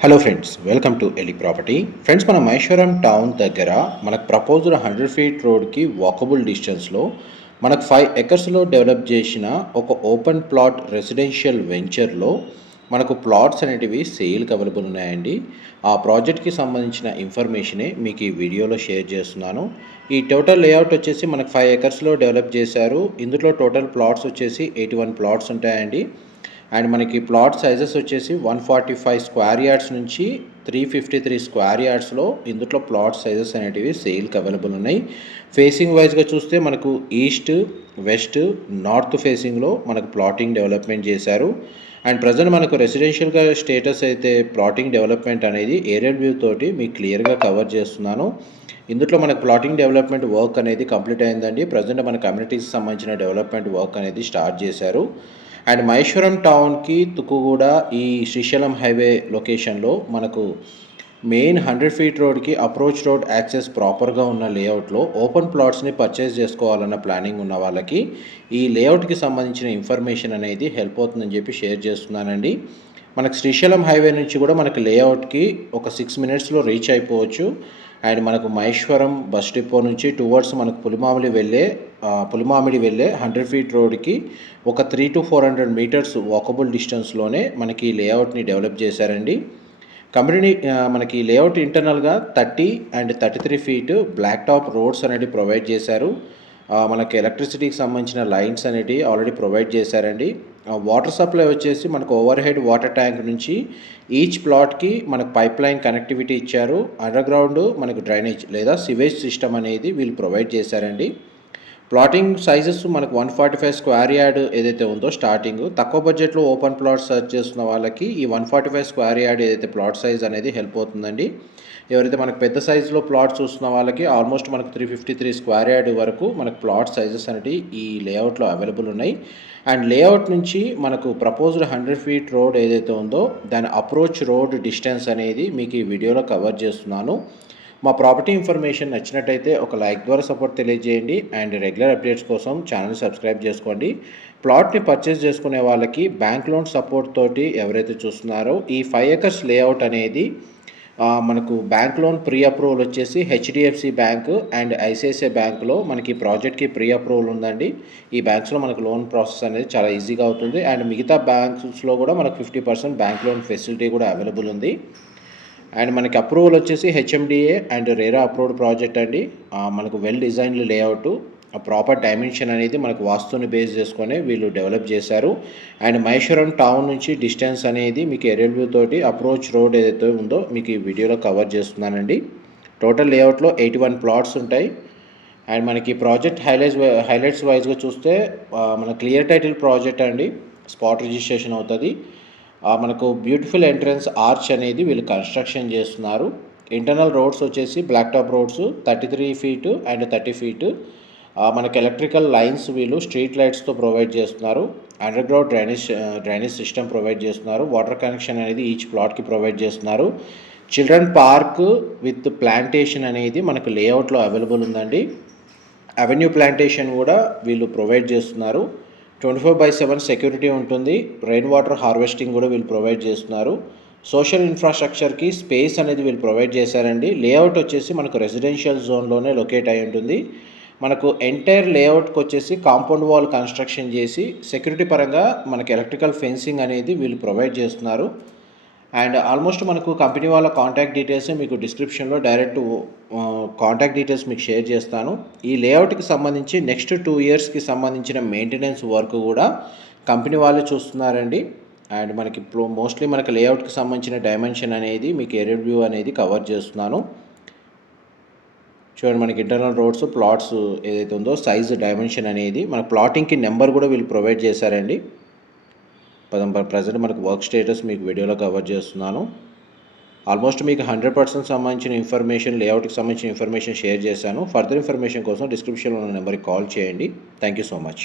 Hello friends welcome to Eli property friends మన Maheshwaram town దగ్గర మనకు ప్రపోజల్ హండ్రెడ్ ఫీట్ రోడ్కి వాకబుల్ డిస్టెన్స్లో మనకు ఫైవ్ ఎకర్స్లో డెవలప్ చేసిన ఒక ఓపెన్ ప్లాట్ రెసిడెన్షియల్ వెంచర్లో మనకు ప్లాట్స్ అనేటివి సేల్కి అవైలబుల్ ఉన్నాయండి. ఆ ప్రాజెక్ట్కి సంబంధించిన ఇన్ఫర్మేషనే మీకు ఈ వీడియోలో షేర్ చేస్తున్నాను. ఈ టోటల్ లేఅవుట్ వచ్చేసి మనకు ఫైవ్ ఎకర్స్లో డెవలప్ చేశారు. ఇందులో టోటల్ ప్లాట్స్ వచ్చేసి ఎయిటీ వన్ ప్లాట్స్ ఉంటాయండి. అండ్ మనకి ప్లాట్ సైజెస్ వచ్చేసి one forty five square yards నుంచి త్రీ ఫిఫ్టీ త్రీ స్క్వేర్ యార్డ్స్లో ఇందులో ప్లాట్ సైజెస్ అనేటివి సేల్కి అవైలబుల్ ఉన్నాయి. ఫేసింగ్ వైజ్గా చూస్తే మనకు ఈస్ట్ వెస్ట్ నార్త్ ఫేసింగ్లో మనకు ప్లాటింగ్ డెవలప్మెంట్ చేశారు. అండ్ ప్రజెంట్ మనకు రెసిడెన్షియల్గా స్టేటస్ అయితే ప్లాటింగ్ డెవలప్మెంట్ అనేది ఏరియల్ వ్యూ తోటి మీకు క్లియర్గా కవర్ చేస్తున్నాను. ఇందులో మనకు ప్లాటింగ్ డెవలప్మెంట్ వర్క్ అనేది కంప్లీట్ అయిందండి. ప్రజెంట్ మన కమ్యూనిటీకి సంబంధించిన డెవలప్మెంట్ వర్క్ అనేది స్టార్ట్ చేశారు. అండ్ మహేశ్వరం టౌన్కి తుక్కుగూడ ఈ శ్రీశైలం హైవే లొకేషన్లో మనకు మెయిన్ హండ్రెడ్ ఫీట్ రోడ్కి అప్రోచ్ రోడ్ యాక్సెస్ ప్రాపర్గా ఉన్న లేఅవుట్లో ఓపెన్ ప్లాట్స్ని పర్చేస్ చేసుకోవాలన్న ప్లానింగ్ ఉన్న వాళ్ళకి ఈ లేఅవుట్కి సంబంధించిన ఇన్ఫర్మేషన్ అనేది హెల్ప్ అవుతుందని చెప్పి షేర్ చేస్తున్నానండి. మనకు శ్రీశైలం హైవే నుంచి కూడా మనకి లేఅవుట్కి ఒక సిక్స్ మినిట్స్లో రీచ్ అయిపోవచ్చు. అండ్ మనకు మహేశ్వరం బస్ డిపో నుంచి టువర్డ్స్ మనకు పులిమామిడి వెళ్ళే పులిమామిడి వెళ్ళే హండ్రెడ్ ఫీట్ రోడ్కి ఒక three to four hundred metres walkable డిస్టెన్స్లోనే మనకి లేఅవుట్ని డెవలప్ చేశారండి. కంపెనీ మనకి లేఅవుట్ ఇంటర్నల్గా thirty and thirty three feet black top roads అనేవి ప్రొవైడ్ చేశారు మనకి ఎలక్ట్రిసిటీకి సంబంధించిన లైన్స్ అనేటివి ఆల్రెడీ ప్రొవైడ్ చేశారండి. వాటర్ సప్లై వచ్చేసి మనకు ఓవర్ హెడ్ వాటర్ ట్యాంక్ నుంచి ఈచ్ ప్లాట్కి మనకు పైప్ లైన్ కనెక్టివిటీ ఇచ్చారు. అండర్ గ్రౌండ్ మనకు డ్రైనేజ్ లేదా సివేజ్ సిస్టమ్ అనేది వీళ్ళు ప్రొవైడ్ చేశారండి. ప్లాటింగ్ సైజెస్ మనకు one forty five square yard ఏదైతే ఉందో స్టార్టింగ్ తక్కువ బడ్జెట్లో ఓపెన్ ప్లాట్ సర్చ్ చేస్తున్న వాళ్ళకి ఈ one forty five square yard ఏదైతే ప్లాట్ సైజ్ అనేది హెల్ప్ అవుతుందండి. ఎవరైతే మనకు పెద్ద సైజులో ప్లాట్ చూస్తున్న వాళ్ళకి ఆల్మోస్ట్ మనకు three fifty three square yard వరకు మనకు ప్లాట్ సైజెస్ అనేవి ఈ లేఅవుట్లో అవైలబుల్ ఉన్నాయి. అండ్ లేఅవుట్ నుంచి మనకు ప్రపోజ్డ్ హండ్రెడ్ ఫీట్ రోడ్ ఏదైతే ఉందో దాని అప్రోచ్ రోడ్ డిస్టెన్స్ అనేది మీకు ఈ వీడియోలో కవర్ చేస్తున్నాను. మా ప్రాపర్టీ ఇన్ఫర్మేషన్ నచ్చినట్టయితే ఒక లైక్ ద్వారా సపోర్ట్ తెలియజేయండి అండ్ రెగ్యులర్ అప్డేట్స్ కోసం ఛానల్ సబ్స్క్రైబ్ చేసుకోండి. ప్లాట్ని పర్చేస్ చేసుకునే వాళ్ళకి బ్యాంక్ లోన్ సపోర్ట్ తోటి ఎవరైతే చూస్తున్నారో ఈ ఫైవ్ ఎకర్స్ లేఅవుట్ అనేది మనకు బ్యాంక్ లోన్ ప్రీ అప్రూవల్ వచ్చేసి హెచ్డిఎఫ్సి బ్యాంక్ అండ్ ఐసిఐసిఐ బ్యాంకులో మనకి ప్రాజెక్ట్కి ప్రీ అప్రూవల్ ఉందండి. ఈ బ్యాంక్స్లో మనకు లోన్ ప్రాసెస్ అనేది చాలా ఈజీగా అవుతుంది అండ్ మిగతా బ్యాంక్స్లో కూడా మనకు fifty percent bank loan facility కూడా అవైలబుల్ ఉంది. అండ్ మనకి అప్రూవల్ వచ్చేసి HMDA and RERA approved project అండి. మనకు well designed layout proper dimension అనేది మనకు వాస్తుని బేస్ చేసుకొని వీళ్ళు డెవలప్ చేశారు. అండ్ మహేశ్వరం టౌన్ నుంచి డిస్టెన్స్ అనేది మీకు ఎరెల్వ్యూ తోటి అప్రోచ్ రోడ్ ఏదైతే ఉందో మీకు ఈ వీడియోలో కవర్ చేస్తున్నానండి. టోటల్ లేఅవుట్లో ఎయిటీ వన్ ప్లాట్స్ ఉంటాయి. అండ్ మనకి ప్రాజెక్ట్ హైలైట్స్ హైలైట్స్ వైజ్గా చూస్తే మన క్లియర్ టైటిల్ ప్రాజెక్ట్ అండి. స్పాట్ రిజిస్ట్రేషన్ అవుతుంది. మనకు బ్యూటిఫుల్ ఎంట్రన్స్ ఆర్చ్ అనేది వీళ్ళు కన్స్ట్రక్షన్ చేస్తున్నారు. ఇంటర్నల్ రోడ్స్ వచ్చేసి black top roads thirty three feet and thirty feet. మనకి ఎలక్ట్రికల్ లైన్స్ వీళ్ళు స్ట్రీట్ లైట్స్తో ప్రొవైడ్ చేస్తున్నారు. Under ground drainage drainage system provide చేస్తున్నారు. వాటర్ కనెక్షన్ అనేది ఈచ్ ప్లాట్కి ప్రొవైడ్ చేస్తున్నారు. చిల్డ్రన్ పార్క్ విత్ ప్లాంటేషన్ అనేది మనకు లేఅవుట్లో అవైలబుల్ ఉందండి. అవెన్యూ ప్లాంటేషన్ కూడా వీళ్ళు ప్రొవైడ్ చేస్తున్నారు. Twenty four by seven security ఉంటుంది. రెయిన్ వాటర్ హార్వెస్టింగ్ కూడా వీళ్ళు ప్రొవైడ్ చేస్తున్నారు. సోషల్ ఇన్ఫ్రాస్ట్రక్చర్కి స్పేస్ అనేది వీళ్ళు ప్రొవైడ్ చేశారండి. లేఅవుట్ వచ్చేసి మనకు రెసిడెన్షియల్ జోన్లోనే లొకేట్ అయి ఉంటుంది. మనకు ఎంటైర్ లేఅవుట్కి వచ్చేసి కాంపౌండ్ వాల్ కన్స్ట్రక్షన్ చేసి సెక్యూరిటీ పరంగా మనకి ఎలక్ట్రికల్ ఫెన్సింగ్ అనేది వీళ్ళు ప్రొవైడ్ చేస్తున్నారు. అండ్ ఆల్మోస్ట్ మనకు కంపెనీ వాళ్ళ కాంటాక్ట్ డీటెయిల్స్ మీకు డిస్క్రిప్షన్లో డైరెక్ట్ కాంటాక్ట్ డీటెయిల్స్ మీకు షేర్ చేస్తాను. ఈ లేఅవుట్కి సంబంధించి నెక్స్ట్ టూ ఇయర్స్కి సంబంధించిన మెయింటెనెన్స్ వర్క్ కూడా కంపెనీ వాళ్ళు చూస్తున్నారండి. అండ్ మనకి ఇప్పుడు మోస్ట్లీ మనకి లేఅవుట్కి సంబంధించిన డైమెన్షన్ అనేది మీకు ఏరియల్ వ్యూ అనేది కవర్ చేస్తున్నాను. చూడండి మనకి ఇంటర్నల్ రోడ్స్ ప్లాట్స్ ఏదైతే ఉందో సైజ్ డైమెన్షన్ అనేది మన ప్లాటింగ్కి నెంబర్ కూడా వీళ్ళు ప్రొవైడ్ చేశారండి. పదం ప్రజెంట్ మనకు వర్క్ స్టేటస్ మీకు వీడియోలో కవర్ చేస్తున్నాను. ఆల్మోస్ట్ మీకు హండ్రెడ్ పర్సెంట్ సంబంధించిన ఇన్ఫర్మేషన్ లేఅవుట్కి సంబంధించిన ఇన్ఫర్మేషన్ షేర్ చేశాను. ఫర్దర్ ఇన్ఫర్మేషన్ కోసం డిస్క్రిప్షన్లో ఉన్న నెంబర్కి కాల్ చేయండి. Thank you so much.